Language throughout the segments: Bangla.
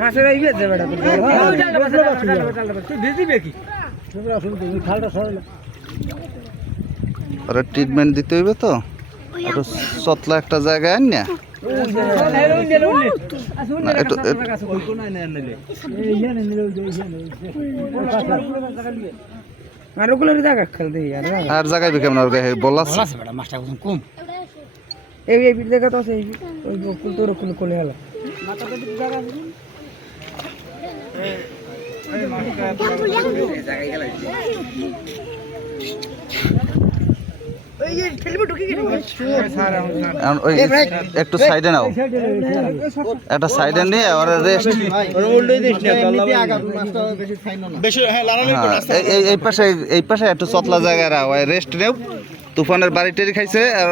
মাছের ওই বেজে বেটা ভিজিবে কি? ওরা ট্রিটমেন্ট দিতে হইবে তো? একটু সতলা একটা জায়গায় আন না? না, আর জায়গায় বল আছে। কম? এই এই বিট জায়গা তো আছে ওই কুল তোর কুল কোলে হলো একটু সাইডে নাও। একটা সাইডে নিয়ে ওরা রেস্ট হ্যাঁ এই- পাশে এই পাশে একটু চতলা জায়গায় রাও। রেস্ট নেও। তুফানের বাড়ি টেরি খাইছে আর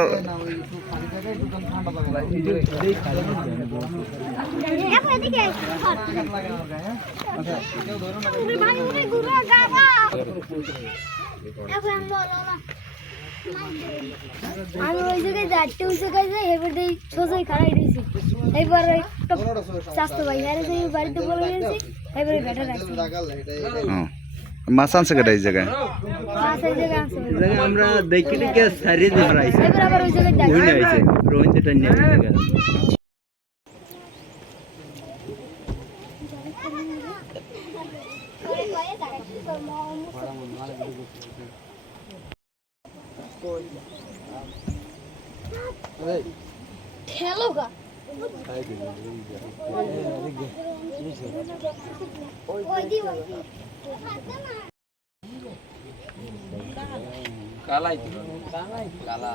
আমি ওই জায়গায় যাচ্ছি ওই জায়গায় যাই এবার দিয়ে সোজাই খাড়াই দিয়েছি এবার একটা স্বাস্থ্য ভাই হ্যাঁ যে বাড়িতে বলে গেছি এবারে বেটা রাখছি। হ্যাঁ। মাছ আনছে কেটে এই জায়গায়? এই আমরা দেখি দেখি সারি দিয়ে হারাইছি এবার আবার ওই জায়গায় যাচ্ছি বুঝে আইছে রোহিত এটা নিয়ে খেলো গা ওই দি ওই দি কালাই কালা